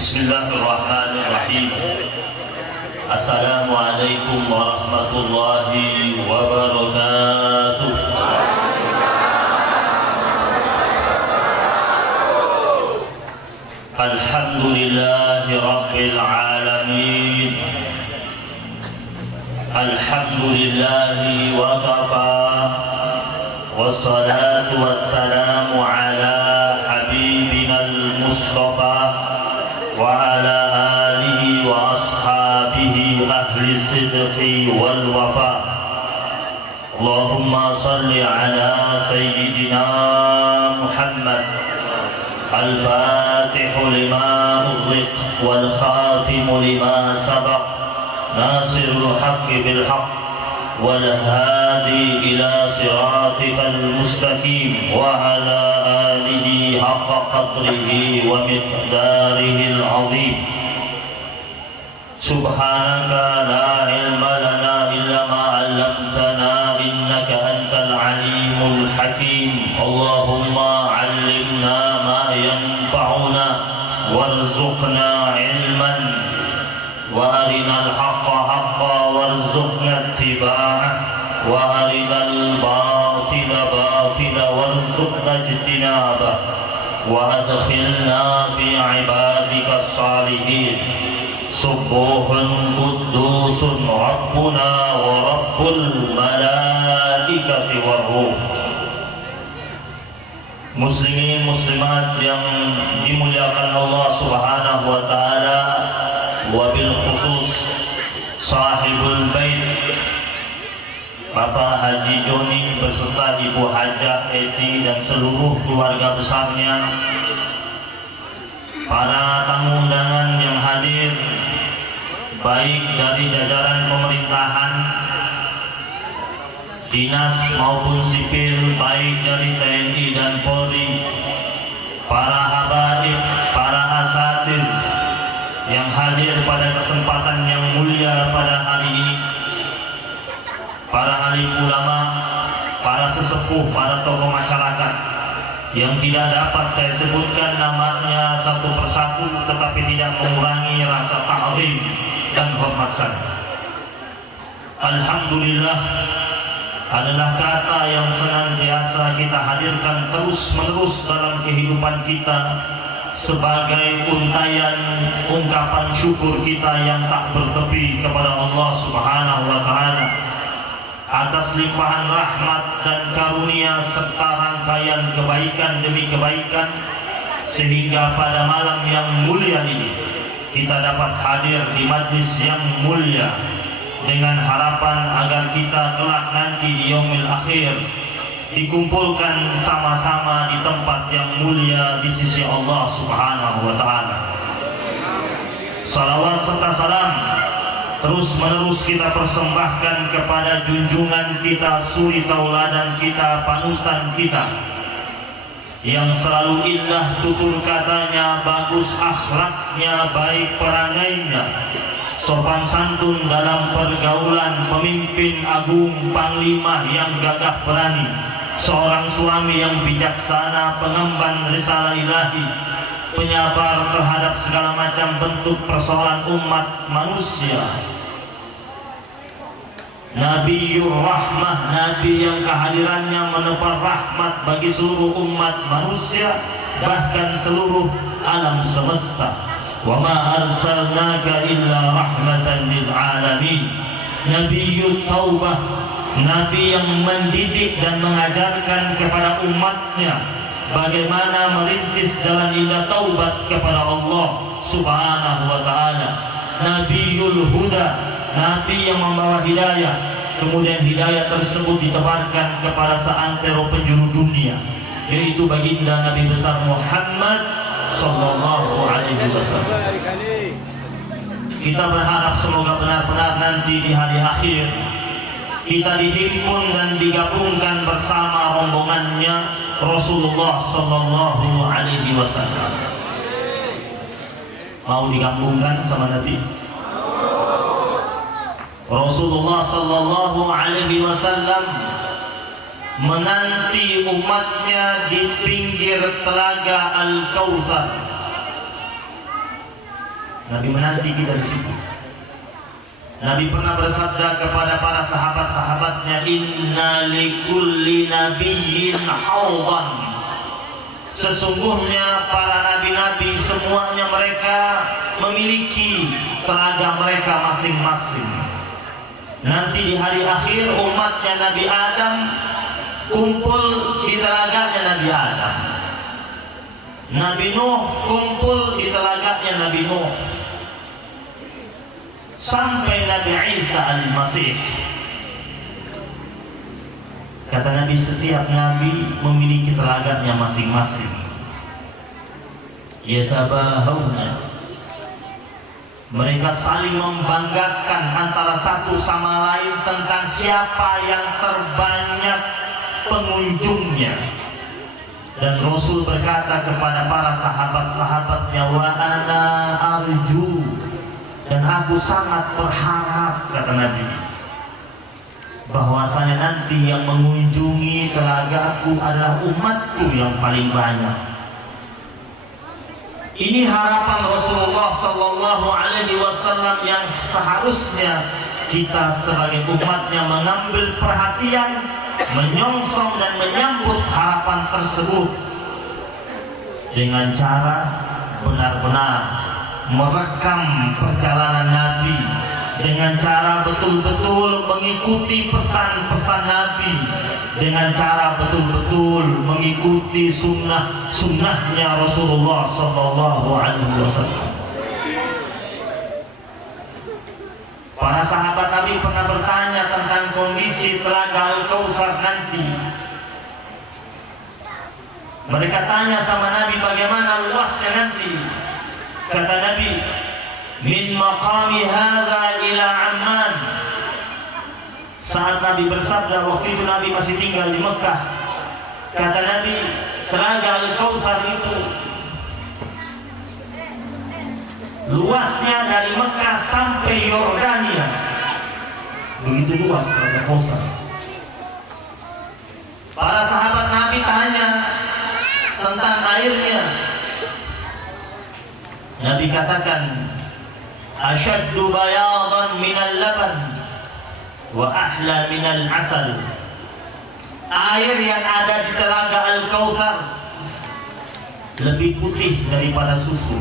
Bismillahirrahmanirrahim. Assalamualaikum warahmatullahi wabarakatuh. Alhamdulillahi rabbil alamin. Alhamdulillahi wa kafa. Wassalatu wassalamu ala habibinal mustafa وعلى آله وأصحابه أهل الصدق والوفاء. اللهم صل على سيدنا محمد الفاتح لما أغلق والخاتم لما سبق ناصر الحق بالحق والهادي إلى صراطك المستقيم وعلى آله حق قدره ومقداره العظيم. سبحانك لا علم لنا إلا ما علمتنا إنك أنت العليم الحكيم. اللهم علمنا ما ينفعنا وارزقنا علما وأرنا الحق حقا وارزقنا اتباعه وأرنا الباطل باطلا وارزقنا اجتنابه وأدخلنا في عبادك الصالحين. سبوح قدوس ربنا ورب الملائكة والروح. Muslimin muslimat yang dimuliakan Allah Subhanahu wa taala, wabil khusus sahibul bait Bapak Haji Joni beserta Ibu Hajah Eti dan seluruh keluarga besarnya, para tamu undangan yang hadir baik dari jajaran pemerintahan, dinas maupun sipil, baik dari TNI dan Polri, para habaib, para asatidz yang hadir pada kesempatan yang mulia pada hari ini, para alim ulama, para sesepuh, para tokoh masyarakat yang tidak dapat saya sebutkan namanya satu persatu, tetapi tidak mengurangi rasa ta'zim dan hormat saya. Alhamdulillah adalah kata yang senantiasa kita hadirkan terus-menerus dalam kehidupan kita sebagai untaian ungkapan syukur kita yang tak bertepi kepada Allah Subhanahu wa taala atas limpahan rahmat dan karunia serta rangkaian kebaikan demi kebaikan, sehingga pada malam yang mulia ini kita dapat hadir di majlis yang mulia dengan harapan agar kita kelak nanti di yaumil akhir dikumpulkan sama-sama di tempat yang mulia di sisi Allah Subhanahu wa taala. Salawat serta salam terus menerus kita persembahkan kepada junjungan kita, suri tauladan kita, panutan kita yang selalu indah tutur katanya, bagus akhlaknya, baik perangainya, sopan santun dalam pergaulan, pemimpin agung, panglima yang gagah berani, seorang suami yang bijaksana, pengemban risalah ilahi, penyabar terhadap segala macam bentuk persoalan umat manusia, Nabiur Rahmah, Nabi yang kehadirannya menebar rahmat bagi seluruh umat manusia, bahkan seluruh alam semesta. Wa ma arsalnaka illa rahmatan lil alamin. Nabiyyut taubah, Nabi yang mendidik dan mengajarkan kepada umatnya bagaimana merintis jalan indah taubat kepada Allah Subhanahu wa taala. Nabiul huda, Nabi yang membawa hidayah, kemudian hidayah tersebut ditebarkan kepada seantero penjuru dunia, yaitu baginda Nabi besar Muhammad sallallahu alaihi wasallam. Kita berharap semoga benar-benar nanti di hari akhir kita dihimpun dan digabungkan bersama rombongannya Rasulullah sallallahu alaihi wasallam. Mau digabungkan sama Nabi? Rasulullah sallallahu alaihi wasallam menanti umatnya di pinggir telaga Al-Kautsar. Nabi menanti kita di situ. Nabi pernah bersabda kepada para sahabat-sahabatnya, inna likulli nabiyyin hawdan. Sesungguhnya para nabi-nabi semuanya mereka memiliki telaga mereka masing-masing. Nanti di hari akhir umatnya Nabi Adam kumpul di telaganya Nabi Adam. Nabi Nuh kumpul di telaganya Nabi Nuh. Sampai Nabi Isa al-Masih. Kata Nabi, setiap Nabi memiliki telaganya masing-masing. Yatabahawna. Mereka saling membanggakan antara satu sama lain tentang siapa yang terbanyak pengunjungnya. Dan Rasul berkata kepada para sahabat-sahabatnya, wa ana arju, dan aku sangat berharap, kata Nabi, bahwasanya nanti yang mengunjungi telagaku adalah umatku yang paling banyak. Ini harapan Rasulullah Sallallahu Alaihi Wasallam yang seharusnya kita sebagai umatnya mengambil perhatian, menyongsong dan menyambut harapan tersebut dengan cara benar-benar merekam perjalanan Nabi, dengan cara betul-betul mengikuti pesan-pesan Nabi, dengan cara betul-betul mengikuti sunnahnya Rasulullah Sallallahu Alaihi Wasallam. Para sahabat Nabi pernah bertanya tentang kondisi telaga Al-Kautsar nanti. Mereka tanya sama Nabi, bagaimana luasnya nanti? Kata Nabi, min maqami hadza ila Amman. Saat Nabi bersabda, waktu itu Nabi masih tinggal di Mekah. Kata Nabi, telaga Al-Kautsar itu luasnya dari Mekah sampai Yordania. Begitu luas telaga Al-Kautsar. Para sahabat Nabi tanya tentang airnya. Nabi katakan, asyaddu bayadan minal laban wa ahla minal asal. Air yang ada di telaga Al-Kautsar lebih putih daripada susu,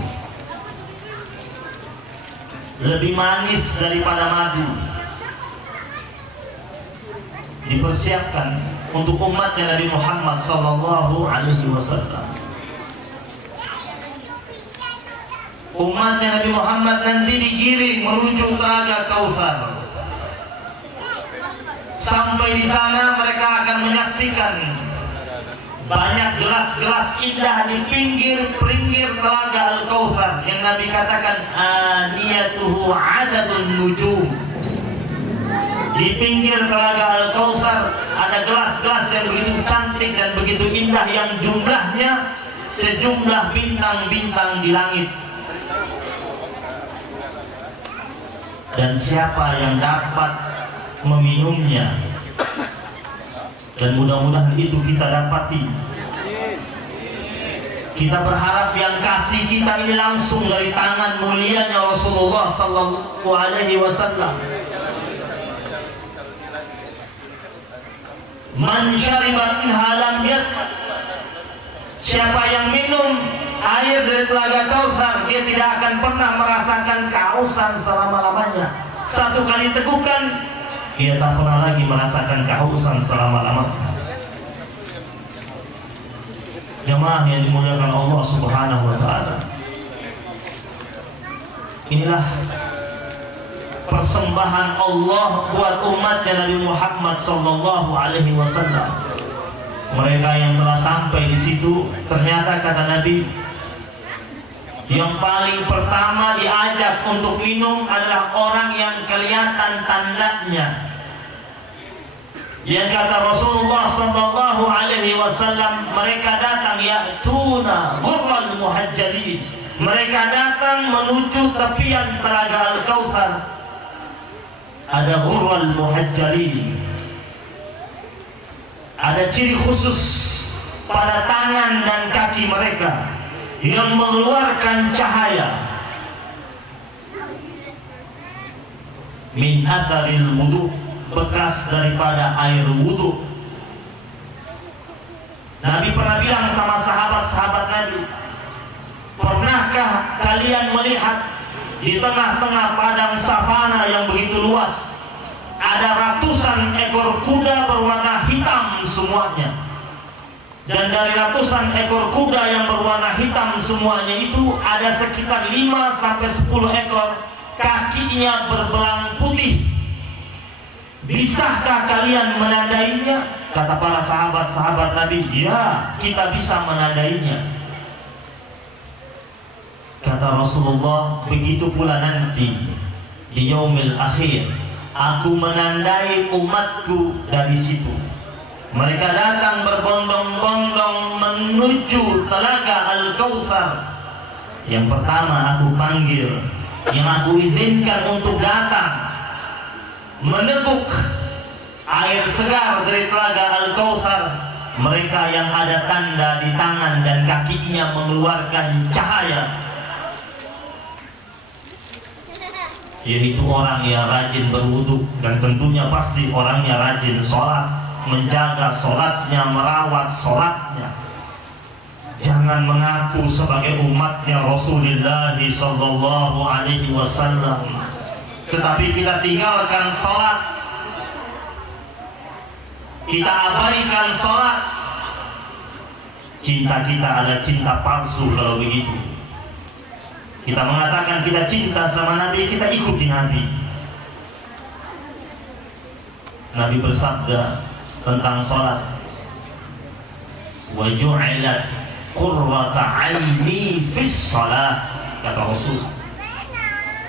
lebih manis daripada madu. Dipersiapkan untuk umatnya Nabi Muhammad Sallallahu Alaihi Wasallam. Umatnya Nabi Muhammad nanti digiring menuju telaga Kautsar. Sampai di sana mereka akan menyaksikan banyak gelas-gelas indah di pinggir telaga Al-Kautsar yang Nabi katakan aniyatuhu adadun nujum. Di pinggir telaga Al-Kautsar ada gelas-gelas yang begitu cantik dan begitu indah yang jumlahnya sejumlah bintang-bintang di langit. Dan siapa yang dapat meminumnya, dan mudah-mudahan itu kita dapati. Kita berharap yang kasih kita ini langsung dari tangan mulianya Rasulullah Sallallahu Alaihi Wasallam. Man syariba minha lam yatma. Siapa yang minum air dari telaga Kautsar, dia tidak akan pernah merasakan kehausan selama-lamanya. Satu kali tegukan, dia tak pernah lagi merasakan kehausan selama-lamanya. Jemaah yang dimuliakan Allah Subhanahu wa Ta'ala, inilah persembahan Allah buat umatnya Nabi Muhammad Sallallahu Alaihi Wasallam. Mereka yang telah sampai di situ, ternyata kata Nabi, yang paling pertama diajak untuk minum adalah orang yang kelihatan tandanya. Yang kata Rasulullah Sallallahu Alaihi Wasallam, mereka datang ya'tuna ghurral muhajjalin. Mereka datang menuju tepian telaga Al-Kautsar. Ada ghurral muhajjalin. Ada ciri khusus pada tangan dan kaki mereka yang mengeluarkan cahaya. min asaril wudu, bekas daripada air wudu. Nabi pernah bilang sama sahabat-sahabat Nabi, pernahkah kalian melihat di tengah-tengah padang savana yang begitu luas ada ratusan ekor kuda berwarna hitam semuanya, dan dari ratusan ekor kuda yang berwarna hitam semuanya itu ada sekitar 5-10 ekor kakinya berbelang putih. Bisakah kalian menandainya? Kata para sahabat-sahabat Nabi, ya, kita bisa menandainya. Kata Rasulullah, begitu pula nanti di yaumil akhir, aku menandai umatku dari situ. Mereka datang berbondong-bondong menuju telaga Al-Kautsar. Yang pertama aku panggil, yang aku izinkan untuk datang meneguk air segar dari telaga Al-Kautsar, mereka yang ada tanda di tangan dan kakinya mengeluarkan cahaya, yaitu orang yang rajin berwudu, dan tentunya pasti orangnya rajin sholat, menjaga sholatnya, merawat sholatnya. Jangan mengaku sebagai umatnya Rasulullah sallallahu alaihi wasallam, tetapi kita tinggalkan sholat, kita abaikan sholat. Cinta kita adalah cinta palsu kalau begitu. Kita mengatakan kita cinta sama Nabi, kita ikuti Nabi. Nabi bersabda tentang sholat, wa ju'ilat qurrata 'aini fis shalah, kata Rasul,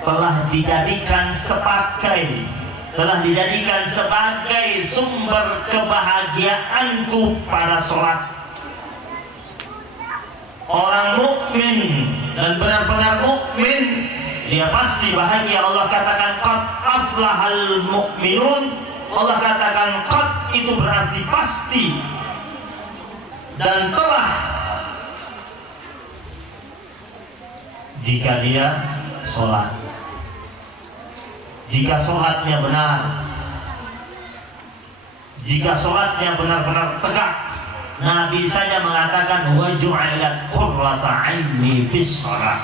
telah dijadikan sebagai sumber kebahagiaanku pada sholat. Orang mukmin dan benar-benar mukmin, dia pasti bahagia. Allah katakan qad aflahal mu'minun. Allah katakan qad itu berarti pasti dan telah, jika dia sholat. Jika sholatnya benar, jika sholatnya benar-benar tegak, Nabi saja mengatakan wa ju'ilat qurrata 'aini fis shalah.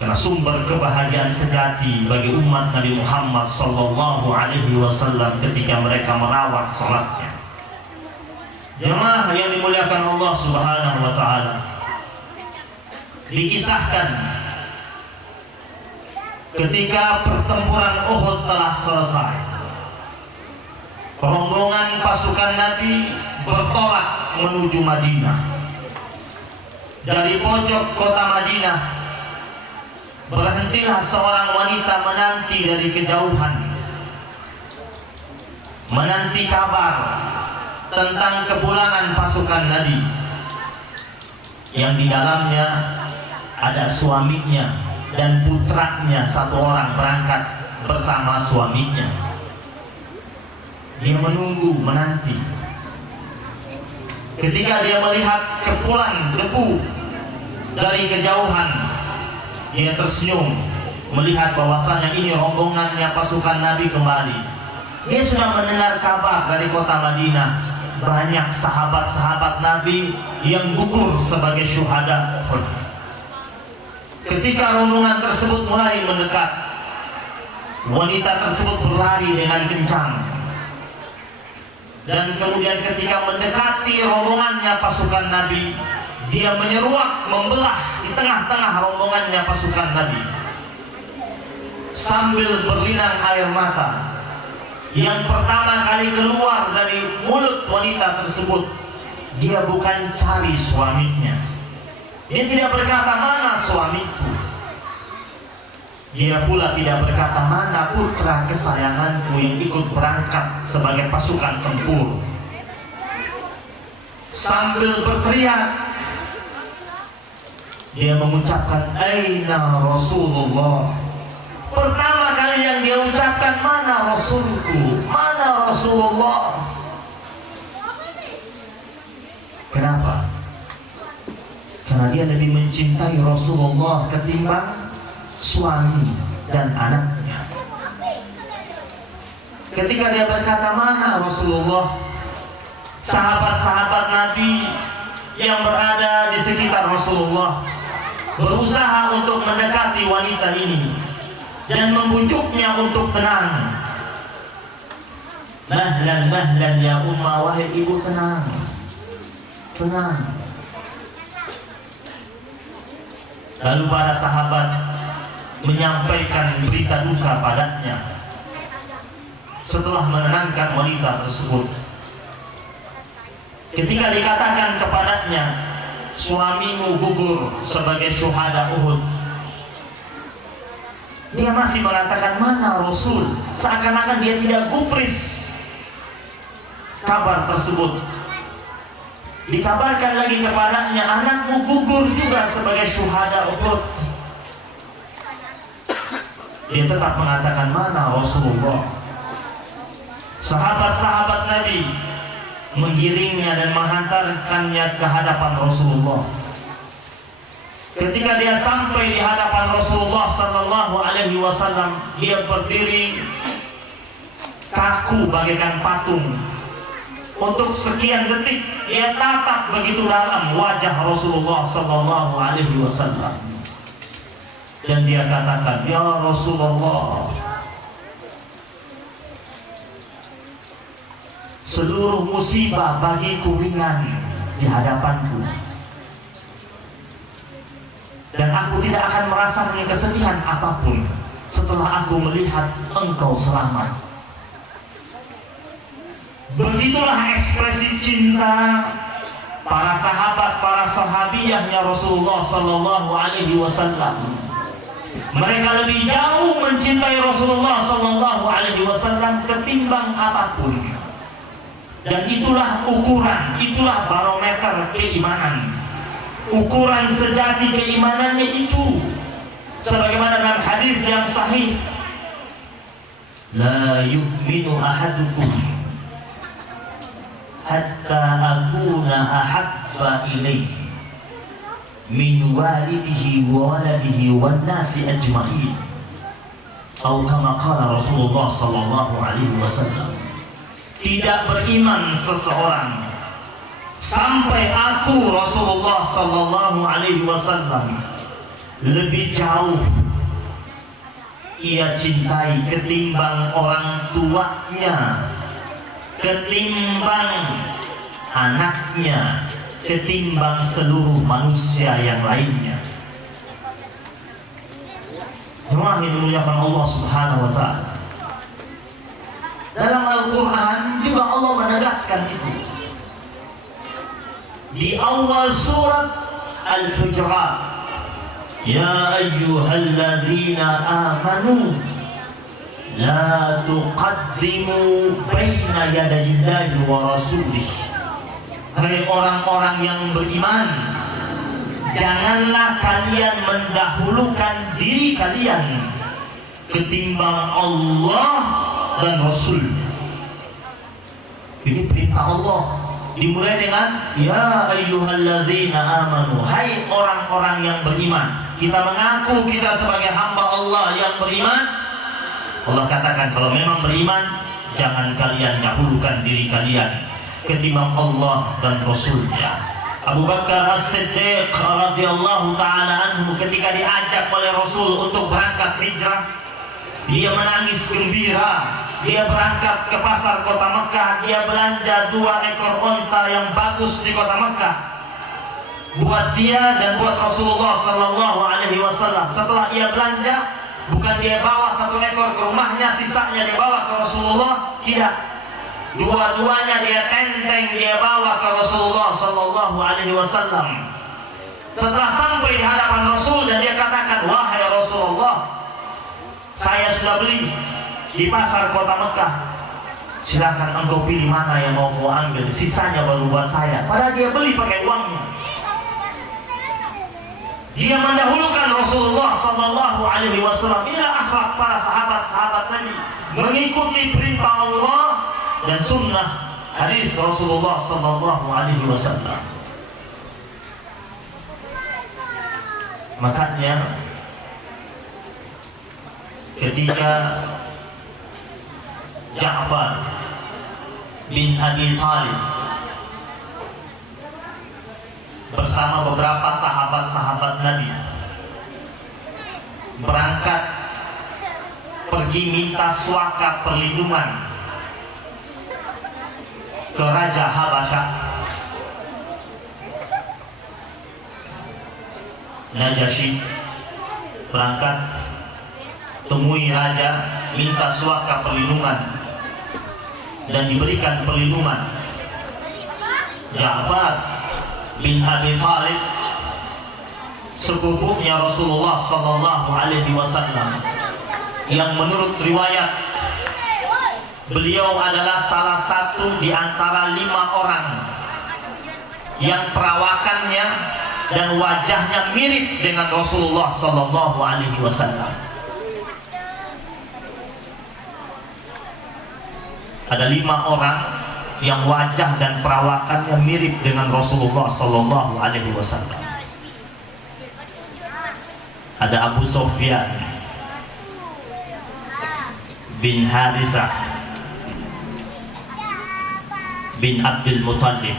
Karena sumber kebahagiaan sejati bagi umat Nabi Muhammad sallallahu alaihi wasallam ketika mereka merawat sholatnya. Jemaah yang dimuliakan Allah Subhanahu wa taala, dikisahkan ketika pertempuran Uhud telah selesai, rombongan pasukan Nabi bertolak menuju Madinah. Dari pojok kota Madinah berhentilah seorang wanita menanti dari kejauhan, menanti kabar tentang kepulangan pasukan Nabi, yang di dalamnya ada suaminya dan putranya satu orang berangkat bersama suaminya. Dia menunggu, menanti. Ketika dia melihat kepulan debu dari kejauhan, dia tersenyum melihat bahwasanya ini rombongannya pasukan Nabi kembali. Dia sudah mendengar kabar dari kota Madinah, banyak sahabat-sahabat Nabi yang gugur sebagai syuhada. Ketika rombongan tersebut mulai mendekat, wanita tersebut berlari dengan kencang, dan kemudian ketika mendekati rombongannya pasukan Nabi, dia menyeruak, membelah di tengah-tengah rombongannya pasukan Nabi sambil berlinang air mata. Yang pertama kali keluar dari mulut wanita tersebut, dia bukan cari suaminya. Dia tidak berkata mana suamiku. Dia pula tidak berkata mana putra kesayanganku yang ikut berangkat sebagai pasukan tempur. Sambil berteriak, dia mengucapkan aina Rasulullah. Pertama kali yang dia ucapkan, mana Rasulku, mana Rasulullah. Kenapa? Karena dia lebih mencintai Rasulullah ketimbang suami dan anaknya. Ketika dia berkata, mana Rasulullah? Sahabat-sahabat Nabi yang berada di sekitar Rasulullah berusaha untuk mendekati wanita ini dan membujuknya untuk tenang. Mahlan, mahlan ya Ummah, wahai ibu, tenang, tenang. Lalu para sahabat menyampaikan berita duka padanya. Setelah menenangkan wanita tersebut, ketika dikatakan kepadanya, suamimu gugur sebagai syuhada Uhud, dia masih mengatakan, mana Rasul? Seakan-akan dia tidak gubris kabar tersebut. Dikabarkan lagi kepadanya, anakmu gugur juga sebagai syuhada Uhud. Dia tetap mengatakan, mana Rasulullah? Sahabat-sahabat Nabi menggiringnya dan menghantarkannya ke hadapan Rasulullah. Ketika dia sampai di hadapan Rasulullah sallallahu alaihi wasallam, dia berdiri kaku bagaikan patung. Untuk sekian detik dia tatap begitu dalam wajah Rasulullah sallallahu alaihi wasallam. Dan dia katakan, ya Rasulullah, seluruh musibah bagiku ringan di hadapanku, dan aku tidak akan merasakan kesedihan apapun setelah aku melihat engkau selamat. Begitulah ekspresi cinta para sahabat, para sahabiyahnya Rasulullah sallallahu alaihi wasallam. Mereka lebih jauh mencintai Rasulullah sallallahu alaihi wasallam ketimbang apapun. Dan itulah ukuran, itulah barometer keimanan. Ukuran sejati keimanannya itu, sebagaimana dalam hadis yang sahih, la yu'minu ahadukum hatta akuna ahabba ilaihi min walidihi wa waladihi wan nasi ajma'in, atau kama qala Rasulullah sallallahu alaihi wasallam. Tidak beriman seseorang sampai aku Rasulullah sallallahu alaihi wasallam lebih jauh ia cintai ketimbang orang tuanya, ketimbang anaknya, ketimbang seluruh manusia yang lainnya. Jemaah yang dimuliakan Allah Subhanahu wa taala, dalam Al-Quran juga Allah menegaskan itu. Di awal surat Al-Hujurat, ya ayyuhalladzina amanu la tuqaddimu baina yadayillahi wa rasulih. Hai orang-orang yang beriman, janganlah kalian mendahulukan diri kalian ketimbang Allah dan Rasul. Ini perintah Allah, dimulai dengan ya ayyuhalladzina amanu, hai orang-orang yang beriman. Kita mengaku kita sebagai hamba Allah yang beriman. Allah katakan, kalau memang beriman, jangan kalian dahulukan diri kalian ketimbang Allah dan Rasulnya. Abu Bakar As-Siddiq radhiyallahu ta'ala anhu ketika diajak oleh Rasul untuk berangkat hijrah, dia menangis gembira. Dia berangkat ke pasar kota Mekah. Dia belanja 2 ekor unta yang bagus di kota Mekah buat dia dan buat Rasulullah sallallahu alaihi wasallam. Setelah ia belanja, bukan dia bawa 1 ekor ke rumahnya, sisanya dia bawa ke Rasulullah. Tidak, dua-duanya dia tenteng, dia bawa ke Rasulullah sallallahu alaihi wasallam. Setelah sampai di hadapan Rasul dan dia katakan, wahai Rasulullah, saya sudah beli di pasar kota Mekah, silakan engkau pilih mana yang mau kau ambil, sisanya baru buat saya. Padahal dia beli pakai uangnya. Dia mendahulukan Rasulullah sallallahu alaihi wasallam. Inilah akhlak para sahabat-sahabat tadi, mengikuti perintah Allah dan sunnah hadis Rasulullah sallallahu alaihi wasallam. Makanya ketika Ja'far bin Abi Thalib bersama beberapa sahabat-sahabat Nabi berangkat pergi minta suaka perlindungan ke Raja Habasyah Najasyi. Berangkat temui raja, minta suaka perlindungan dan diberikan perlindungan. Ja'far bin Abi Thalib, sepupunya Rasulullah sallallahu alaihi wasallam, yang menurut riwayat beliau adalah salah satu di antara 5 orang yang perawakannya dan wajahnya mirip dengan Rasulullah sallallahu alaihi wasallam. Ada 5 orang yang wajah dan perawakannya mirip dengan Rasulullah sallallahu alaihi wasallam. Ada Abu Sufyan bin Harithah bin Abdul Muttalib,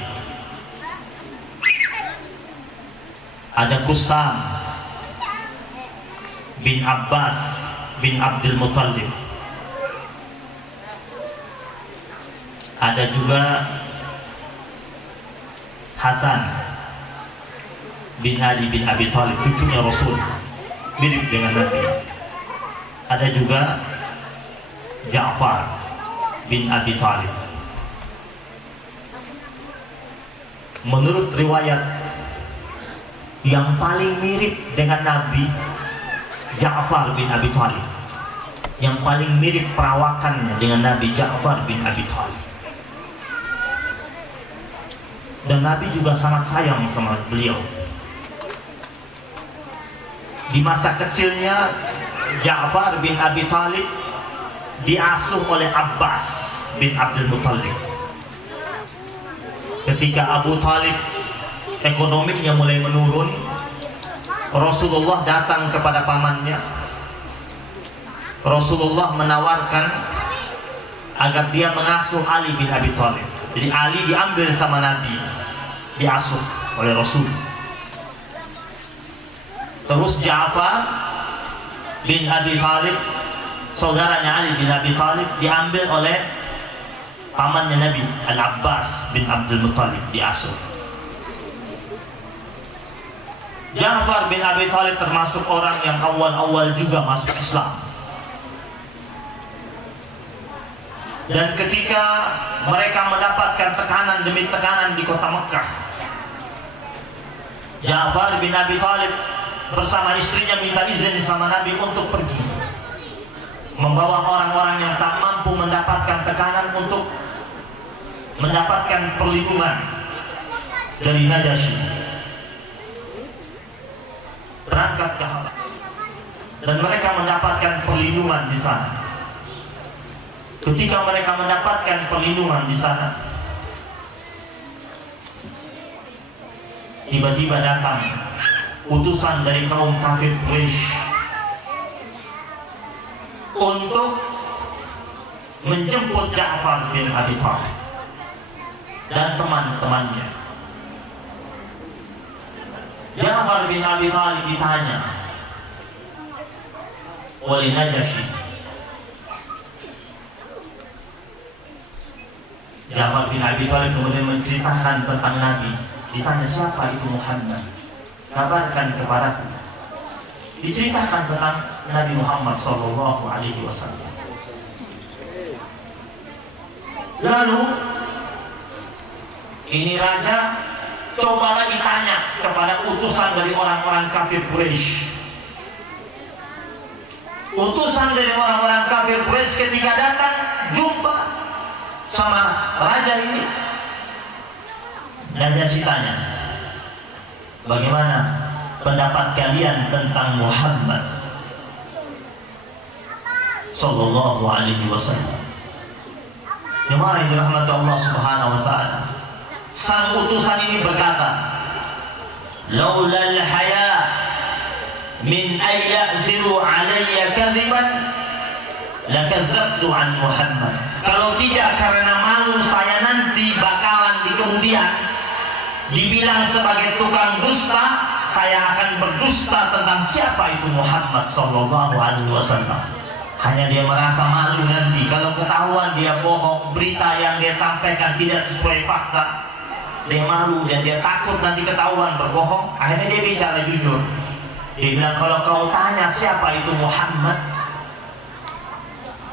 ada Qusam bin Abbas bin Abdul Muttalib, ada juga Hasan bin Ali bin Abi Thalib, cucunya Rasul, mirip dengan Nabi. Ada juga Ja'far bin Abi Thalib. Menurut riwayat, yang paling mirip dengan Nabi Ja'far bin Abi Thalib. Yang paling mirip perawakannya dengan Nabi Ja'far bin Abi Thalib. Dan Nabi juga sangat sayang sama beliau. Di masa kecilnya Ja'far bin Abi Thalib diasuh oleh Abbas bin Abdul Muttalib. Ketika Abu Thalib ekonominya mulai menurun, Rasulullah datang kepada pamannya. Rasulullah menawarkan agar dia mengasuh Ali bin Abi Thalib. Jadi Ali diambil sama Nabi, diasuh oleh Rasul. Terus Ja'far bin Abi Thalib, saudaranya Ali bin Abi Thalib, diambil oleh pamannya Nabi, Al-Abbas bin Abdul Muttalib, diasuh. Ja'far bin Abi Thalib termasuk orang yang awal-awal juga masuk Islam. Dan ketika mereka mendapatkan tekanan demi tekanan di kota Mekah, Ja'far bin Abi Thalib bersama istrinya minta izin sama Nabi untuk pergi, membawa orang-orang yang tak mampu mendapatkan tekanan untuk mendapatkan perlindungan dari Najasyi. Berangkat ke Habasyah dan mereka mendapatkan perlindungan di sana. Ketika mereka mendapatkan perlindungan di sana, tiba-tiba datang utusan dari kaum kafir Quraisy untuk menjemput Ja'far bin Abi Thalib dan teman-temannya. Ja'far bin Abi Thalib ditanya oleh Najasyi. Ja'far bin Abi Thalib kemudian menceritakan tentang Nabi. Ditanya, siapa itu Muhammad? Kabarkan kepadaku. Diceritakan tentang Nabi Muhammad sallallahu alaihi wasallam. Lalu ini raja coba lagi tanya kepada utusan dari orang-orang kafir Quraisy. Utusan dari orang-orang kafir Quraisy ketika datang jumpa sama raja ini, Najasyi tanya, bagaimana pendapat kalian tentang Muhammad sallallahu alaihi wasallam? Jemaah yang dirahmati Allah Subhanahu wa taala, sang utusan ini berkata, laulal haya min ay ya'ziru alayya kadhiban lakadzabtu an Muhammad. Kalau tidak karena malu saya nanti bakalan di kemudian dibilang sebagai tukang dusta, saya akan berdusta tentang siapa itu Muhammad sallallahu alaihi wasallam. Hanya dia merasa malu nanti kalau ketahuan dia bohong, berita yang dia sampaikan tidak sesuai fakta. Dia malu dan dia takut nanti ketahuan berbohong. Akhirnya dia bicara jujur. Dia bilang, kalau kau tanya siapa itu Muhammad,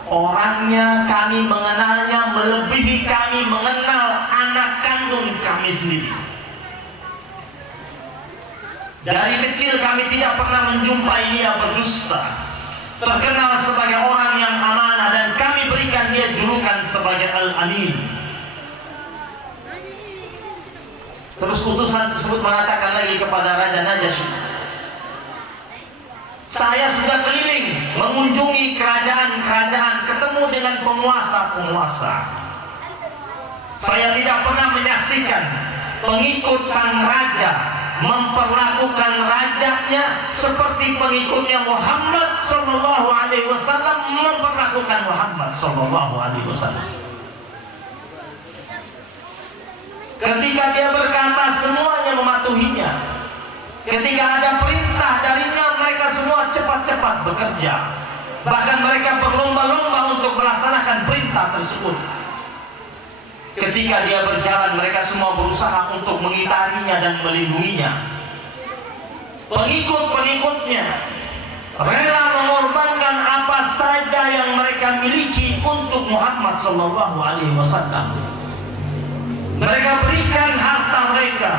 orangnya kami mengenalnya melebihi kami mengenal anak kandung kami sendiri. Dari kecil kami tidak pernah menjumpai dia berdusta. Terkenal sebagai orang yang amanah dan kami berikan dia julukan sebagai Al-Amin. Terus utusan tersebut mengatakan lagi kepada Raja Najasyi, saya sudah keliling mengunjungi kerajaan-kerajaan, ketemu dengan penguasa-penguasa. Saya tidak pernah menyaksikan pengikut sang raja memperlakukan rajanya seperti pengikutnya Muhammad sallallahu alaihi wasallam memperlakukan Muhammad sallallahu alaihi wasallam. Ketika dia berkata, semuanya mematuhinya. Ketika ada perintah darinya, mereka semua cepat-cepat bekerja. Bahkan mereka berlomba-lomba untuk melaksanakan perintah tersebut. Ketika dia berjalan, mereka semua berusaha untuk mengitarinya dan melindunginya. Pengikut-pengikutnya rela mengorbankan apa saja yang mereka miliki untuk Muhammad sallallahu alaihi wasallam. Mereka berikan harta mereka,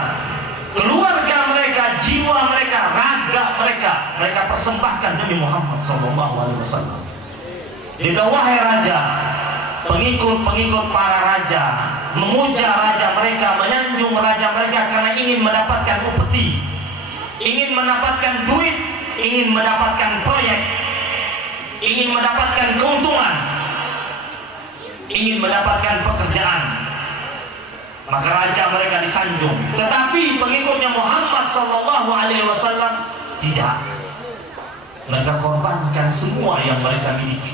keluarga mereka, jiwa mereka, raga mereka persembahkan demi Muhammad sallallahu alaihi wasallam. Dia, wahai raja, pengikut-pengikut para raja memuja raja mereka, menyanjung raja mereka karena ingin mendapatkan upeti, ingin mendapatkan duit, ingin mendapatkan proyek, ingin mendapatkan keuntungan, ingin mendapatkan pekerjaan. Maka raja mereka disanjung. Tetapi pengikutnya Muhammad sallallahu alaihi wasallam tidak. Mereka korbankan semua yang mereka miliki.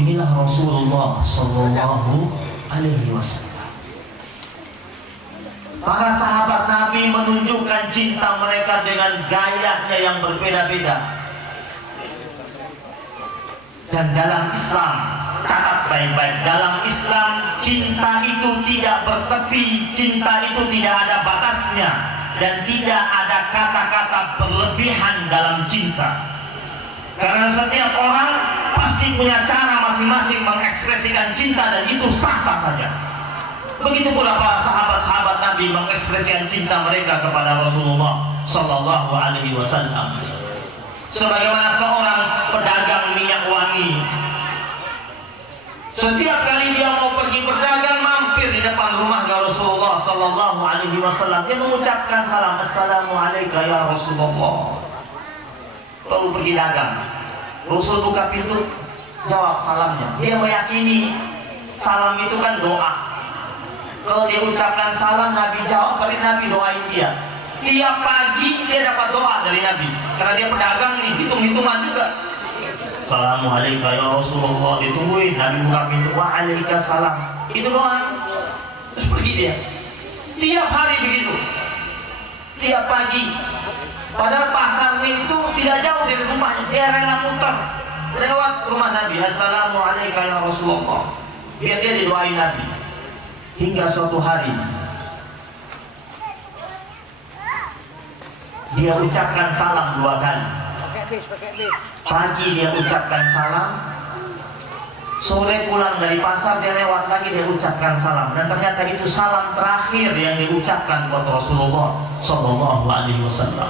Inilah Rasulullah sallallahu alaihi wasallam. Para sahabat Nabi menunjukkan cinta mereka dengan gayanya yang berbeda-beda. Dan dalam Islam, catat baik-baik, dalam Islam cinta itu tidak bertepi, cinta itu tidak ada batasnya, dan tidak ada kata-kata berlebihan dalam cinta. Karena setiap orang pasti punya cara masing-masing mengekspresikan cinta, dan itu sah-sah saja. Begitu pula para sahabat-sahabat Nabi mengekspresikan cinta mereka kepada Rasulullah sallallahu alaihi wasallam. Sebagaimana seorang pedagang minyak wangi, setiap kali dia mau pergi berdagang, mampir di depan rumahnya Rasulullah sallallahu alaihi wasallam, dia mengucapkan salam, assalamualaikum ya Rasulullah. Lalu pergi dagang, Rasul buka pintu, jawab salamnya. Dia meyakini salam itu kan doa. Kalau dia ucapkan salam, Nabi jawab, berarti Nabi doain dia. Tiap pagi dia dapat doa dari Nabi, karena dia pedagang nih, hitung-hitungan juga. Assalamualaikum ya Rasulullah, ditungguin, Nabi buka pintu, waalaikumsalam, itu doang. Terus pergi dia. Tiap hari begitu, tiap pagi. Padahal pasarnya itu tidak jauh dari rumahnya, dia rela muter lewat rumah Nabi. Assalamualaikum ya Rasulullah, biar dia didoain Nabi. Hingga suatu hari dia ucapkan salam 2 kali. Pagi dia ucapkan salam, sore pulang dari pasar dia lewat lagi, dia ucapkan salam. Dan ternyata itu salam terakhir yang diucapkan buat Rasulullah sallallahu alaihi wasallam.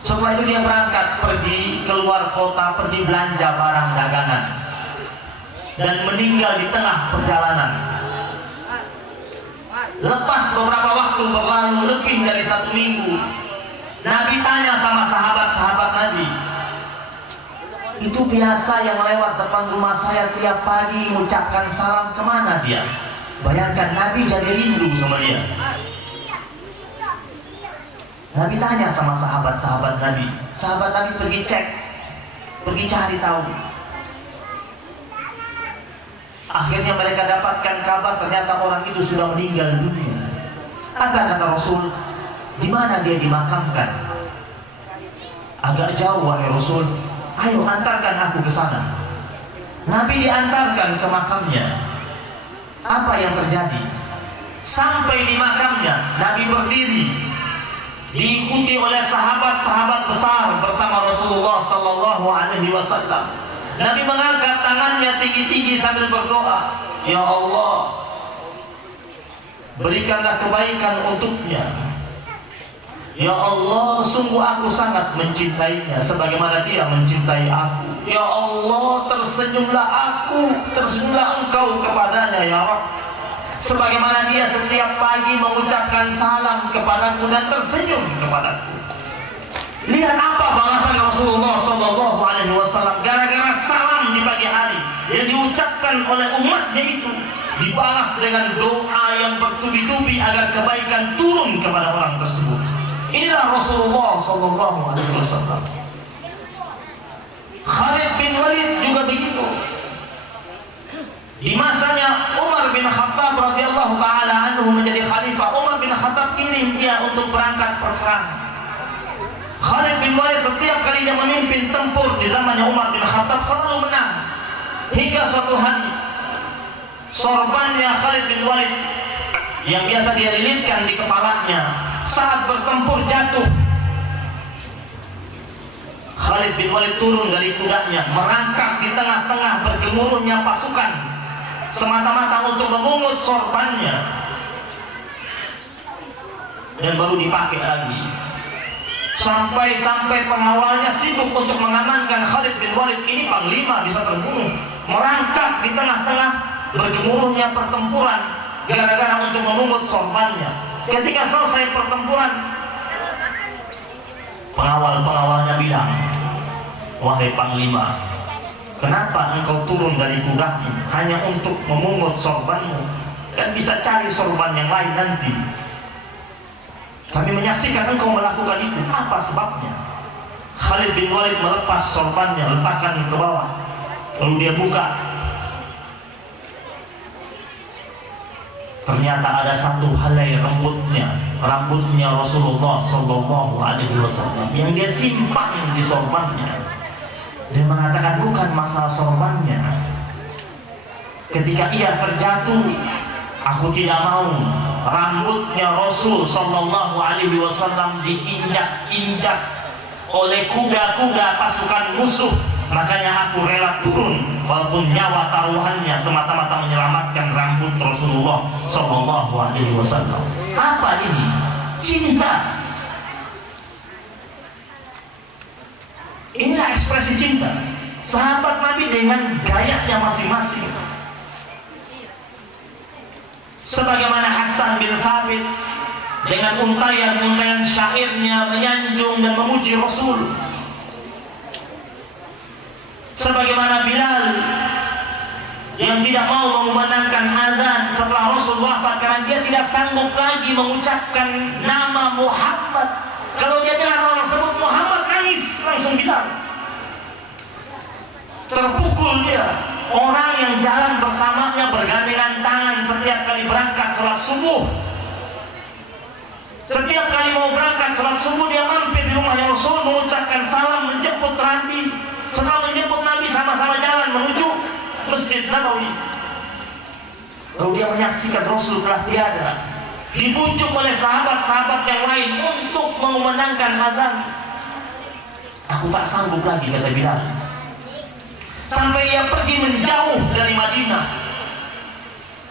Setelah itu dia berangkat pergi keluar kota, pergi belanja barang dagangan, dan meninggal di tengah perjalanan. Lepas beberapa waktu berlalu, lebih dari 1 minggu, Nabi tanya sama sahabat-sahabat Nabi, itu biasa yang lewat depan rumah saya tiap pagi mengucapkan salam, kemana dia? Bayangkan, Nabi jadi rindu sama dia. Nabi tanya sama sahabat-sahabat Nabi. Sahabat Nabi pergi cek, pergi cari tahu. Akhirnya mereka dapatkan kabar ternyata orang itu sudah meninggal dunia. Apa kata Rasul? Di mana dia dimakamkan? Agak jauh wahai Rasul. Ayo antarkan aku ke sana. Nabi diantarkan ke makamnya. Apa yang terjadi? Sampai di makamnya, Nabi berdiri, diikuti oleh sahabat-sahabat besar bersama Rasulullah Sallallahu Alaihi Wasallam. Nabi mengangkat tangannya tinggi-tinggi sambil berdoa, Ya Allah, berikanlah kebaikan untuknya. Ya Allah, sungguh aku sangat mencintainya sebagaimana dia mencintai aku. Ya Allah, tersenyumlah Engkau kepadanya ya Rabb, sebagaimana dia setiap pagi mengucapkan salam kepadaku dan tersenyum kepadaku. Lihat apa balasan Rasulullah Sallallahu Alaihi Wasallam gara-gara salam di pagi hari yang diucapkan oleh umatnya itu, dibalas dengan doa yang bertubi-tubi agar kebaikan turun kepada orang tersebut. Inilah Rasulullah Sallallahu Alaihi Wasallam. Khalid bin Walid juga begitu. Di masanya Umar bin Khattab radhiyallahu taala anhu menjadi khalifah, Umar bin Khattab kirim dia untuk berangkat perang. Khalid bin Walid setiap kali dia memimpin tempur di zamannya Umar bin Khattab selalu menang. Hingga suatu hari sorbannya Khalid bin Walid yang biasa dia lilitkan di kepalanya saat bertempur jatuh. Khalid bin Walid turun dari kudanya, merangkak di tengah-tengah bergemuruhnya pasukan semata-mata untuk memungut sorbannya dan baru dipakai lagi. Sampai pengawalnya sibuk untuk mengamankan Khalid bin Walid. Ini panglima bisa terbunuh, merangkak di tengah-tengah bergemuruhnya pertempuran gara-gara untuk memungut sorbannya. Ketika selesai pertempuran, pengawal-pengawalnya bilang, wahai panglima, kenapa engkau turun dari kudamu hanya untuk memungut sorbanmu? Kan bisa cari sorban yang lain nanti. Kami menyaksikan engkau melakukan itu. Apa sebabnya? Khalid bin Walid melepas sorbannya, letakkan ke bawah, lalu dia buka. Ternyata ada satu helai rambutnya Rasulullah Sallallahu Alaihi Wasallam yang dia simpan di sorbannya. Dia mengatakan bukan masalah sorbannya. Ketika ia terjatuh, aku tidak mau rambutnya Rasul Sallallahu Alaihi Wasallam diinjak-injak oleh kuda-kuda pasukan musuh. Makanya aku rela turun walaupun nyawa taruhannya semata-mata menyelamatkan rambut Rasulullah Sallallahu Alaihi Wasallam. Apa ini? Cinta. Inilah ekspresi cinta. Sahabat Nabi dengan gayanya masing-masing. Sebagaimana Hasan bin Thabit dengan untayan-untayan syairnya menyanjung dan memuji Rasul. Sebagaimana Bilal yang tidak mau mengumandangkan azan setelah Rasul wafat karena dia tidak sanggup lagi mengucapkan nama Muhammad. Kalau dia dengar orang sebut Muhammad, nangis langsung Bilal. Terpukul dia. Orang yang jalan bersamanya bergandengan tangan setiap kali berangkat sholat subuh. Setiap kali mau berangkat sholat subuh dia mampir di rumahnya Rasul mengucapkan salam, menjemput Nabi. Setelah menjemput Nabi sama-sama jalan menuju Masjid Nabawi. Lalu dia menyaksikan Rasul telah tiada, dibujuk oleh sahabat-sahabat yang lain untuk mengumandangkan azan. Aku tak sanggup lagi, kata Bilal. Sampai ia pergi menjauh dari Madinah.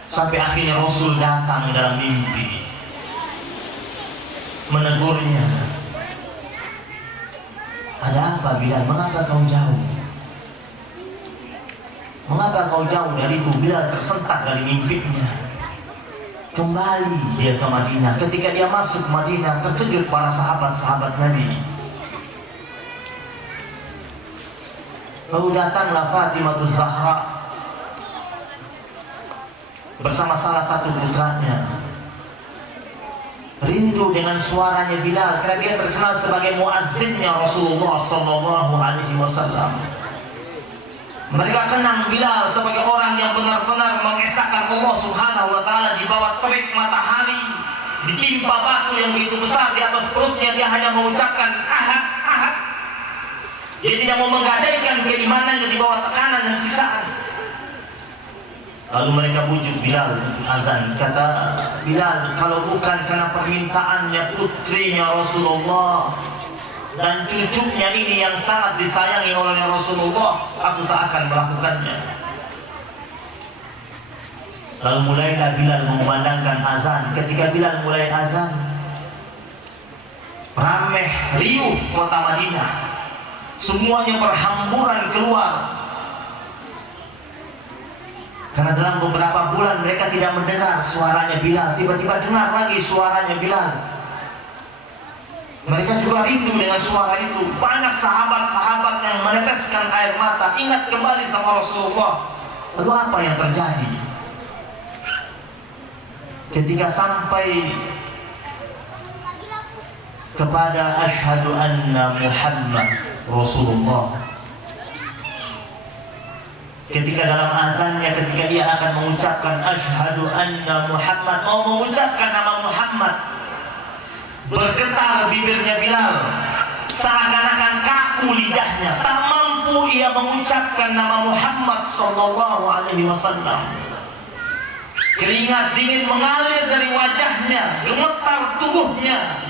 Sampai akhirnya Rasul datang dalam mimpi, menegurnya. Ada apa Bilal? Mengapa kau jauh? Mengapa kau jauh dariku? Bilal tersentak dari mimpinya. Kembali dia ke Madinah. Ketika dia masuk Madinah, terkejut para sahabat-sahabat Nabi. Lalu datanglah Fatimah Zahra bersama salah satu putranya. Rindu dengan suaranya Bilal karena dia terkenal sebagai muazzinnya Rasulullah Sallallahu Alaihi Wasallam. Mereka kenang Bilal sebagai orang yang benar-benar mengesahkan Allah Subhanahu wa taala di bawah terik matahari, ditimpa batu yang begitu besar di atas perutnya, dia hanya mengucapkan ahad, ahad. Dia tidak mau menggadaikan keimanannya di bawah tekanan dan siksaan. Lalu mereka bujuk Bilal untuk azan. Kata Bilal, kalau bukan karena permintaannya putrinya Rasulullah dan cucunya ini yang sangat disayangi oleh Rasulullah, aku tak akan melakukannya. Lalu mulailah Bilal mengumandangkan azan. Ketika Bilal mulai azan, ramai riuh kota Madinah, semuanya berhamburan keluar. Karena dalam beberapa bulan mereka tidak mendengar suaranya Bilal, tiba-tiba dengar lagi suaranya Bilal. Mereka juga rindu dengan suara itu. Banyak sahabat-sahabat yang meneteskan air mata, ingat kembali sama Rasulullah. Lalu apa yang terjadi? Ketika sampai kepada asyhadu anna Muhammad Rasulullah, ketika dalam azannya, ketika dia akan mengucapkan asyhadu anna Muhammad, mau mengucapkan nama Muhammad, bergetar bibirnya Bilal, seakan-akan kaku lidahnya, tak mampu ia mengucapkan nama Muhammad sallallahu alaihi wasallam. Keringat dingin mengalir dari wajahnya, gemetar tubuhnya.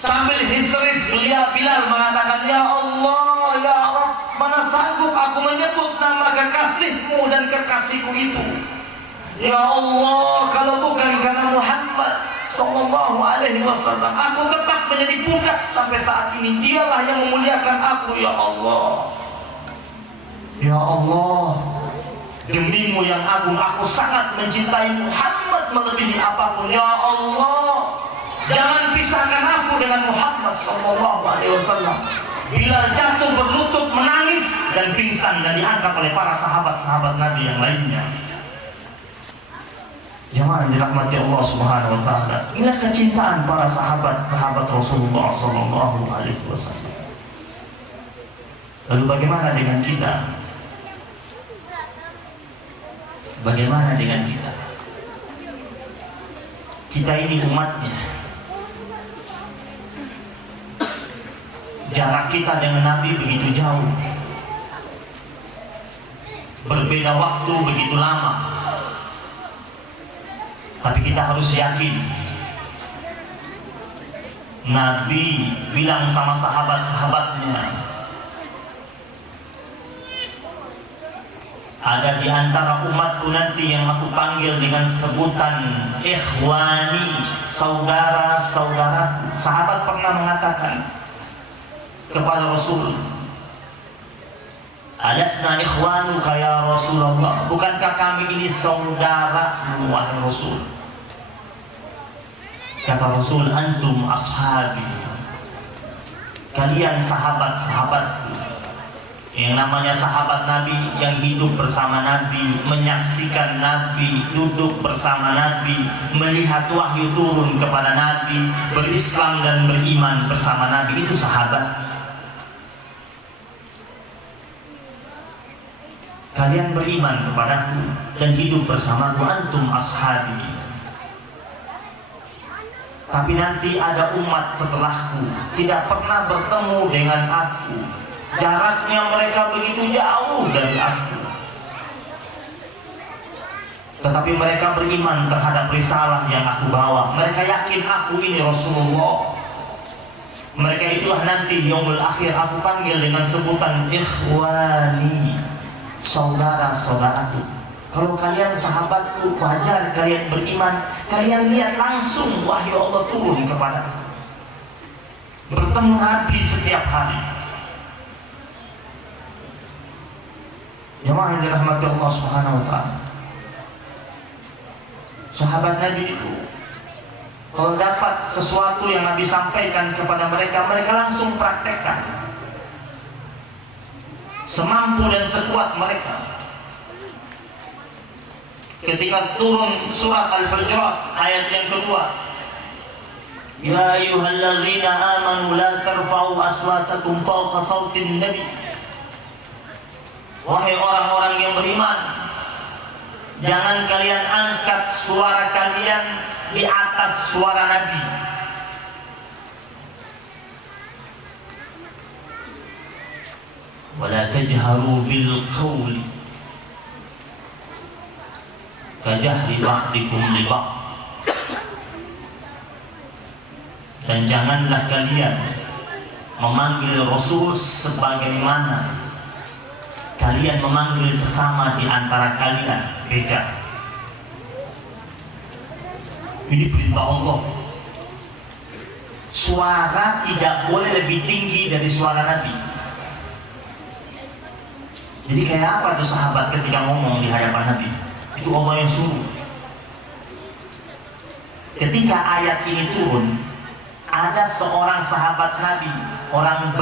Sambil histeris Bilal mengatakan, ya Allah, ya Rabb, mana sanggup aku menyebut nama kekasihmu dan kekasihku itu. Ya Allah, kalau bukan karena Muhammad sallallahu alaihi wasallam, aku tetap menjadi budak sampai saat ini. Dialah yang memuliakan aku, ya Allah. Ya Allah, demi-Mu yang agung, aku sangat mencintai Muhammad melebihi apapun. Ya Allah, jangan pisahkan aku dengan Muhammad sallallahu alaihi wasallam. Bilal jatuh berlutut menangis dan pingsan, dan diangkat oleh para sahabat-sahabat Nabi yang lainnya. Jemaah dirahmati Allah Subhanahu wa taala. Inilah kecintaan para sahabat-sahabat Rasulullah sallallahu alaihi wasallam. Lalu bagaimana dengan kita? Bagaimana dengan kita? Kita ini umatnya. Jarak kita dengan Nabi begitu jauh, berbeda waktu begitu lama. Tapi kita harus yakin, Nabi bilang sama sahabat-sahabatnya, ada di antara umatku nanti yang aku panggil dengan sebutan ikhwani, saudara-saudaraku. Sahabat pernah mengatakan kepada Rasul, alasna ikhwanuka ya Rasulullah, bukankah kami ini saudaramu wahai Rasul? Kata Rasul, antum ashabi, kalian sahabat-sahabatku. Yang namanya sahabat Nabi yang hidup bersama Nabi, menyaksikan Nabi, duduk bersama Nabi, melihat wahyu turun kepada Nabi, berislam dan beriman bersama Nabi, itu sahabat. Kalian beriman kepadaku dan hidup bersamaku, antum ashabi. Tapi nanti ada umat setelahku tidak pernah bertemu dengan aku, jaraknya mereka begitu jauh dari aku, tetapi mereka beriman terhadap risalah yang aku bawa. Mereka yakin aku ini Rasulullah. Mereka itulah nanti di yaumul akhir aku panggil dengan sebutan ikhwani, saudara-saudaraku. Kalau kalian sahabatku, wajar kalian beriman. Kalian lihat langsung wahyu Allah turun kepada, bertemu Nabi setiap hari. Jemaah yang dirahmati Allah Subhanahu wa taala. Sahabat Nabi itu kalau dapat sesuatu yang Nabi sampaikan kepada mereka, mereka langsung praktekkan semampu dan sekuat mereka. Ketika turun surat Al-Hujurat ayat yang kedua, ya ayyuhalladzina amanu la tarfa'u aswatakum fawqa sautin nabi. Wahai orang-orang yang beriman, jangan kalian angkat suara kalian di atas suara Nabi. Wala tajharu bil qawli kajahri ba'dikum li ba'd. Dan janganlah kalian memanggil Rasul sebagaimana kalian memanggil sesama di antara kalian. Beda. Ini perintah Allah. Suara tidak boleh lebih tinggi dari suara Nabi. Jadi kayak apa tuh sahabat ketika ngomong di hadapan Nabi? Itu Allah yang suruh. Ketika ayat ini turun, ada seorang sahabat Nabi, orang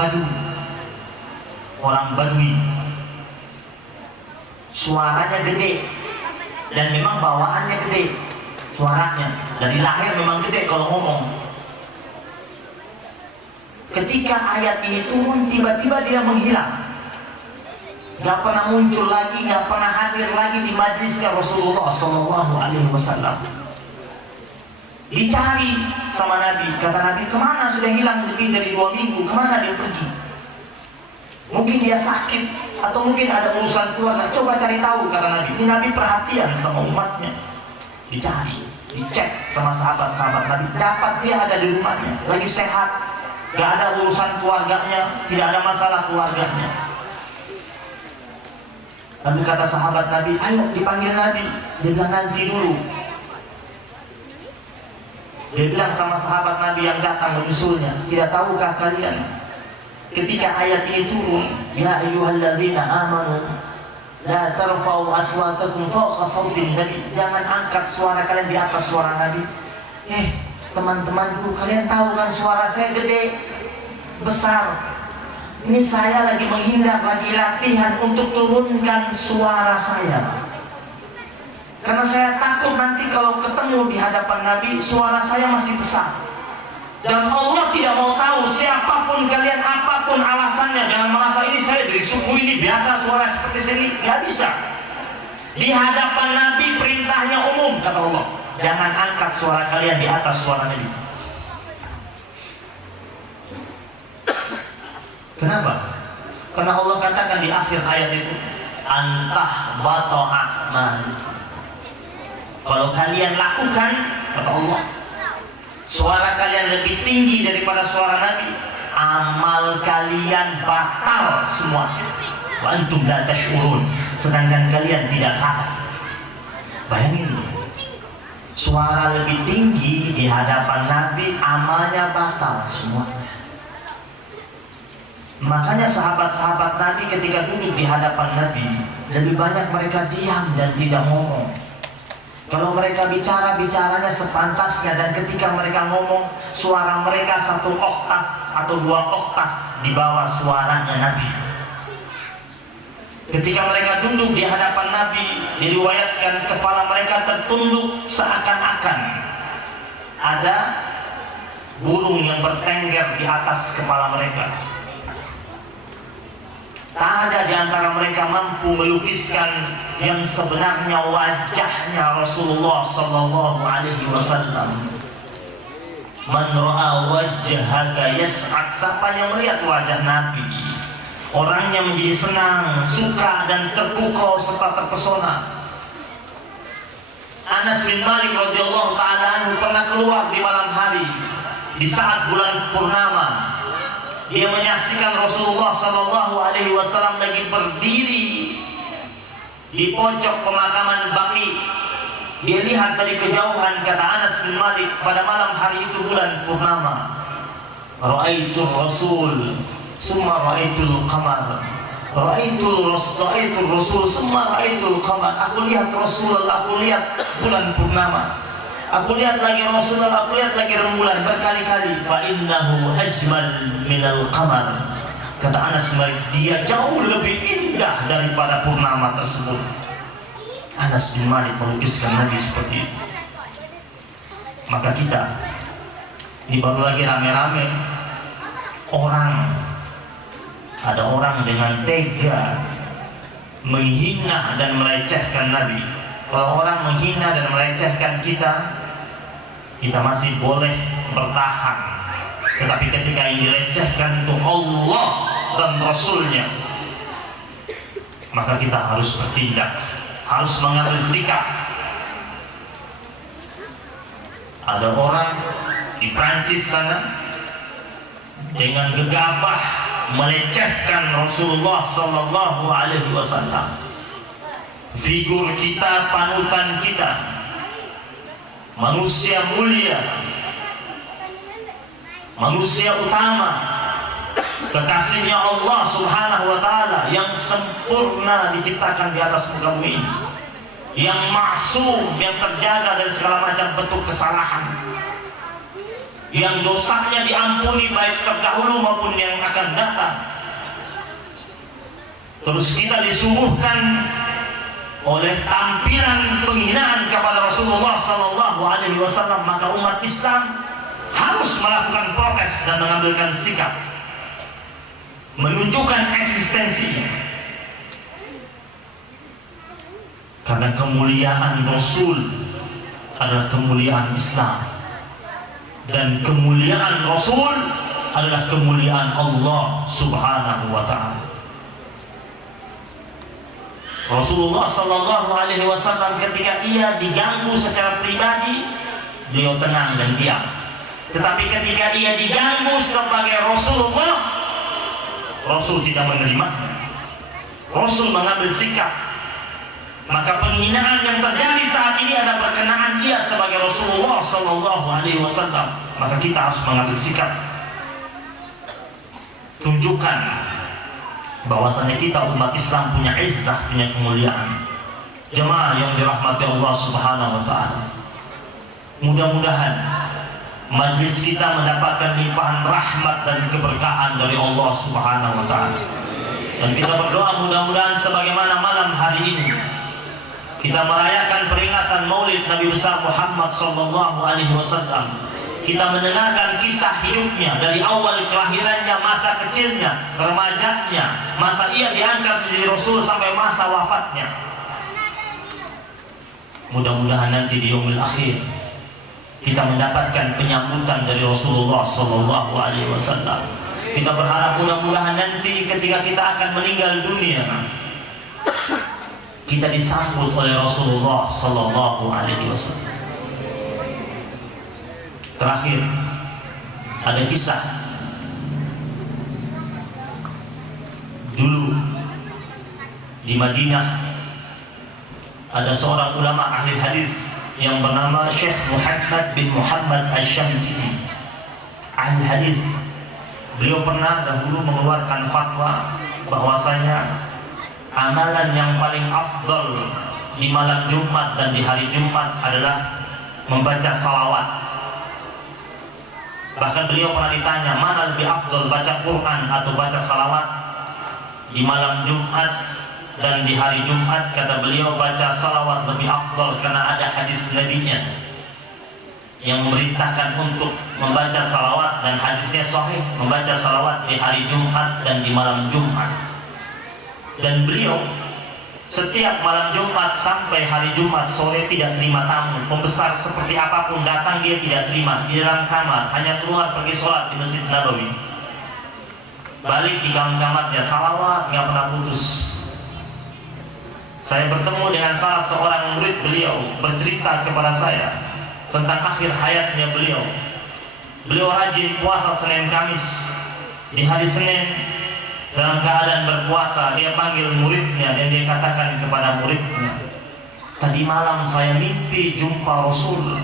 Badui. Suaranya gede dan memang bawaannya gede. Suaranya dari lahir memang gede kalau ngomong. Ketika ayat ini turun, tiba-tiba dia menghilang. Gak pernah muncul lagi, gak pernah hadir lagi di majlisnya Rasulullah SAW. Dicari sama Nabi, kata Nabi, kemana sudah hilang lebih dari 2 minggu, kemana dia pergi? Mungkin dia sakit, atau mungkin ada urusan keluarga, coba cari tahu, kata Nabi. Ini Nabi perhatian sama umatnya. Dicari, dicek sama sahabat-sahabat Nabi, dapat dia ada di rumahnya, lagi sehat, gak ada urusan keluarganya, tidak ada masalah keluarganya. Lalu kata sahabat Nabi, ayo dipanggil Nabi. Dia bilang nanti dulu. Dia bilang sama sahabat Nabi yang datang menyusulnya, tidak tahukah kalian ketika ayat ini turun, ya ayyuhalladzina amanu la tarfa'u aswatakum fawqa sautin Nabi. Jangan angkat suara kalian di atas suara Nabi. Teman-temanku, kalian tahu kan suara saya gede, besar. Ini saya lagi menghindar, lagi latihan untuk turunkan suara saya. Karena saya takut nanti kalau ketemu di hadapan Nabi, suara saya masih besar. Dan Allah tidak mau tahu siapapun kalian, apapun alasannya. Jangan merasa ini saya dari suku ini biasa suara seperti sini. Gak bisa. Di hadapan Nabi perintahnya umum, kata Allah. Jangan angkat suara kalian di atas suara Nabi. Kenapa? Karena Allah katakan di akhir ayat itu, antah bato'a'man. Kalau kalian lakukan, kata Allah, suara kalian lebih tinggi daripada suara Nabi, amal kalian batal semua. Wa antum la tash'urun. Sedangkan kalian tidak sadar. Bayangin, suara lebih tinggi di hadapan Nabi, amalnya batal semua. Makanya sahabat-sahabat Nabi ketika duduk di hadapan Nabi, lebih banyak mereka diam dan tidak ngomong. Kalau mereka bicara, bicaranya sepantasnya. Dan ketika mereka ngomong, suara mereka 1 oktav atau 2 oktav di bawah suaranya Nabi. Ketika mereka duduk di hadapan Nabi, diriwayatkan kepala mereka tertunduk seakan-akan ada burung yang bertengger di atas kepala mereka. Tak ada di antara mereka mampu melukiskan yang sebenarnya wajahnya Rasulullah sallallahu alaihi wasallam. Man ra'a wajhaka yas'ad. Siapa yang melihat wajah Nabi, orangnya menjadi senang, suka dan terpukau serta terpesona. Anas bin Malik radhiyallahu taala anhu pernah keluar di malam hari di saat bulan purnama. Dia menyaksikan Rasulullah sallallahu alaihi wasallam lagi berdiri di pojok pemakaman Baqi. Dia lihat dari kejauhan, kata Anas bin Malik, pada malam hari itu bulan purnama. Ra'aitu Rasul, summa ra'aitul qamar. Ra'aitul Rasul, summa ra'aitul qamar. Aku lihat Rasulullah, aku lihat bulan purnama. Aku lihat lagi Rasulullah, aku lihat lagi rembulan berkali-kali. Fa innahu ajmal minal qamar. Kata Anas bin Malik, dia jauh lebih indah daripada purnama tersebut. Anas bin Malik melukiskan Nabi seperti itu. Maka kita ini baru lagi rame-rame orang, ada orang dengan tega menghina dan melecehkan Nabi. Kalau orang menghina dan melecehkan kita, kita masih boleh bertahan. Tetapi ketika yang dilecehkan itu Allah dan Rasulnya, maka kita harus bertindak, harus mengambil sikap. Ada orang di Prancis sana dengan gegabah melecehkan Rasulullah Sallallahu Alaihi Wasallam, figur kita, panutan kita, manusia mulia, manusia utama, kekasihnya Allah Subhanahu Wa Taala yang sempurna diciptakan di atas muka bumi ini, yang maksum, yang terjaga dari segala macam bentuk kesalahan, yang dosanya diampuni baik terdahulu maupun yang akan datang. Terus kita disuguhkan oleh tampilan penghinaan kepada Rasulullah Sallallahu Alaihi Wasallam, maka umat Islam harus melakukan protes dan mengambilkan sikap, menunjukkan eksistensinya. Karena kemuliaan Rasul adalah kemuliaan Islam, dan kemuliaan Rasul adalah kemuliaan Allah Subhanahu wa Ta'ala. Rasulullah Sallallahu Alaihi Wasallam ketika ia diganggu secara pribadi, beliau tenang dan diam. Tetapi ketika ia diganggu sebagai Rasulullah, Rasul tidak menerimanya. Rasul mengambil sikap. Maka penghinaan yang terjadi saat ini adalah berkenaan ia sebagai Rasulullah Sallallahu Alaihi Wasallam. Maka kita harus mengambil sikap, tunjukkan bahwasanya kita umat Islam punya izzah, punya kemuliaan. Jemaah yang dirahmati Allah Subhanahu Wa Taala, mudah-mudahan majlis kita mendapatkan limpahan rahmat dan keberkahan dari Allah Subhanahu Wa Taala. Dan kita berdoa mudah-mudahan sebagaimana malam hari ini kita merayakan peringatan Maulid Nabi besar Muhammad Sallallahu Alaihi Wasallam, kita mendengarkan kisah hidupnya dari awal kelahirannya, masa kecilnya, remajanya, masa ia diangkat menjadi Rasul sampai masa wafatnya. Mudah-mudahan nanti di yaumil akhir kita mendapatkan penyambutan dari Rasulullah Sallallahu Alaihi Wasallam. Kita berharap mudah-mudahan nanti ketika kita akan meninggal dunia, kita disambut oleh Rasulullah Sallallahu Alaihi Wasallam. Terakhir, ada kisah dulu di Madinah, ada seorang ulama ahli hadis yang bernama Syekh Muhammad bin Muhammad Asy-Syamkiti, ahli hadis. Beliau pernah dahulu mengeluarkan fatwa bahwasanya amalan yang paling afdal di malam Jumat dan di hari Jumat adalah membaca salawat. Bahkan beliau pernah ditanya, mana lebih afdal, baca Quran atau baca salawat? Di malam Jumat dan di hari Jumat, kata beliau, baca salawat lebih afdal karena ada hadis nabinya yang memerintahkan untuk membaca salawat, dan hadisnya sahih, membaca salawat di hari Jumat dan di malam Jumat. Dan beliau setiap malam Jumat sampai hari Jumat sore tidak terima tamu. Pembesar seperti apapun datang dia tidak terima. Di dalam kamar, hanya keluar pergi sholat di Masjid Nabawi, balik di kamarnya salawat, nggak pernah putus. Saya bertemu dengan salah seorang murid beliau, bercerita kepada saya tentang akhir hayatnya beliau. Beliau rajin puasa Senin Kamis. Di hari Senin, dalam keadaan berpuasa, dia panggil muridnya dan dia katakan kepada muridnya, tadi malam saya mimpi jumpa Rasul,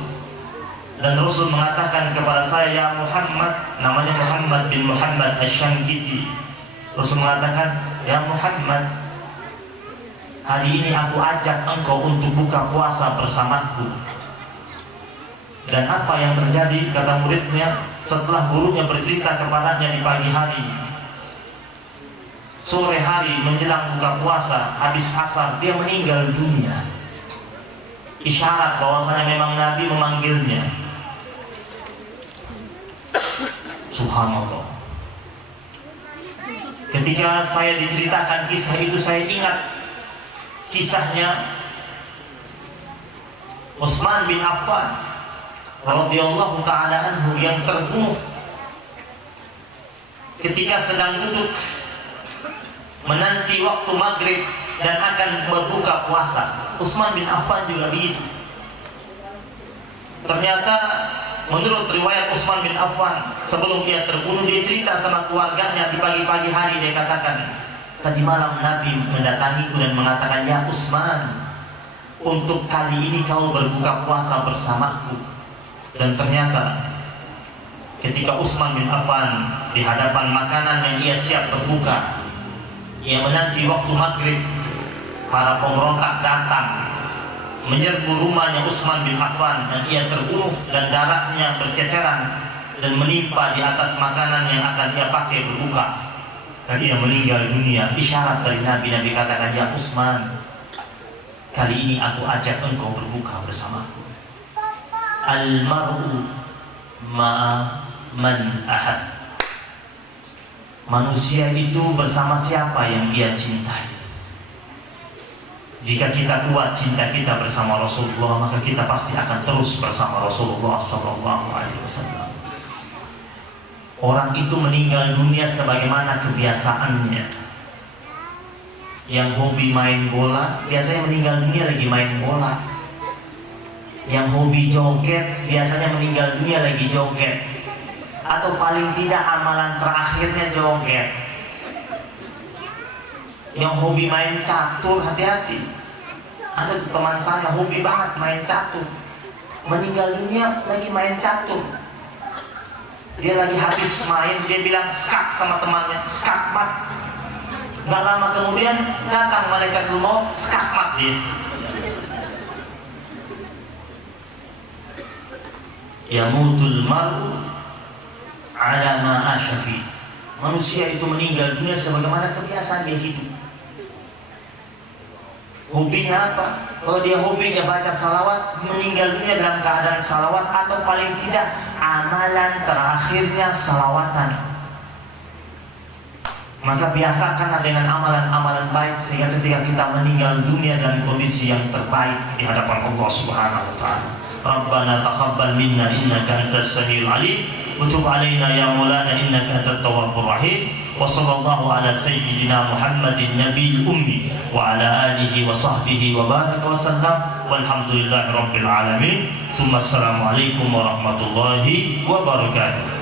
dan Rasul mengatakan kepada saya, ya Muhammad, namanya Muhammad bin Muhammad Asy-Syamkiti. Rasul mengatakan, ya Muhammad, hari ini aku ajak engkau untuk buka puasa bersamaku. Dan apa yang terjadi, kata muridnya, setelah gurunya bercerita kepadanya di pagi hari, sore hari menjelang buka puasa, habis asar dia meninggal dunia. Isyarat bahwasanya memang Nabi memanggilnya. Subhanallah. Ketika saya diceritakan kisah itu, saya ingat kisahnya Utsman bin Affan radhiyallahu taala anhu yang terbunuh ketika sedang duduk menanti waktu maghrib dan akan berbuka puasa. Utsman bin Affan juga begitu. Ternyata menurut riwayat Utsman bin Affan, sebelum dia terbunuh, dia cerita sama keluarganya di pagi-pagi hari. Dia katakan, tadi malam Nabi mendatangiku dan mengatakan, ya Utsman, untuk kali ini kau berbuka puasa bersamaku. Dan ternyata ketika Utsman bin Affan di hadapan makanan yang ia siap berbuka, ia menanti waktu maghrib, para pemberontak datang menyerbu rumahnya Utsman bin Affan dan ia terbunuh dan darahnya berceceran dan menimpa di atas makanan yang akan ia pakai berbuka, dan ia meninggal dunia. Isyarat dari Nabi katakan, ya Utsman, kali ini aku ajak engkau berbuka bersamaku. Al-mar'u ma'a man ahad. Manusia itu bersama siapa yang dia cintai. Jika kita kuat cinta kita bersama Rasulullah, maka kita pasti akan terus bersama Rasulullah SAW. Orang itu meninggal dunia sebagaimana kebiasaannya. Yang hobi main bola biasanya meninggal dunia lagi main bola. Yang hobi joget biasanya meninggal dunia lagi joget. Atau paling tidak amalan terakhirnya joget. Yang hobi main catur, hati-hati. Ada teman saya hobi banget main catur, meninggal dunia lagi main catur. Dia lagi habis main, dia bilang skak sama temannya, skak mat. Gak lama kemudian datang malaikat maut, skak mat dia. Yamutul mar'u ala ma asyafi. Manusia itu meninggal dunia sebagaimana kebiasaan dia hidup. Hobinya apa? Kalau dia hobinya baca salawat, meninggal dunia dalam keadaan salawat, atau paling tidak amalan terakhirnya salawatan. Maka biasakanlah dengan amalan-amalan baik, sehingga ketika kita meninggal dunia dalam kondisi yang terbaik di hadapan Allah Subhanahu wa taala. Rabbana taqabbal minna innaka antas samiul alim wa tub alaina ya maulana innaka antat tawwabur rahim. Wa sallallahu ala sayyidina Muhammadin nabiyil ummi wa ala alihi wa sahbihi wa baraka wa sallam walhamdulillahi rabbil alamin. Tsumma assalamu alaikum warahmatullahi wabarakatuh.